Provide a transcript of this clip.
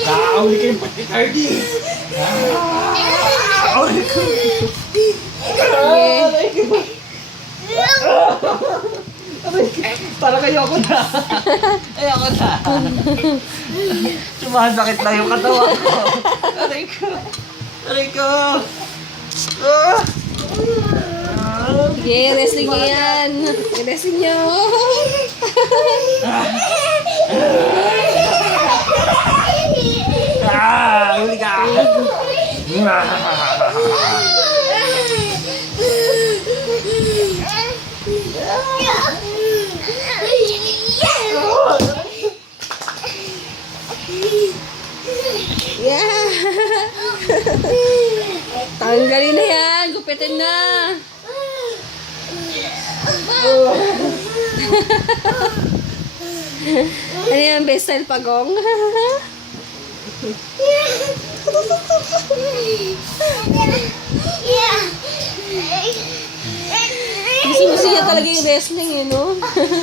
Kaawli kayo pati Cardi. Kaawli ko. Para kayo ako na. Ayoko na. Sumasakit na yung katawan ko. Aray ko. Aray ko. Sige, wrestling nyo yan. I-wrestling nyo. Huli ka. Yeah. Tanggalin na yan. Gupitin na. Ano yan? Best style pagong? Gusto niya talaga yung wrestling, eh, no?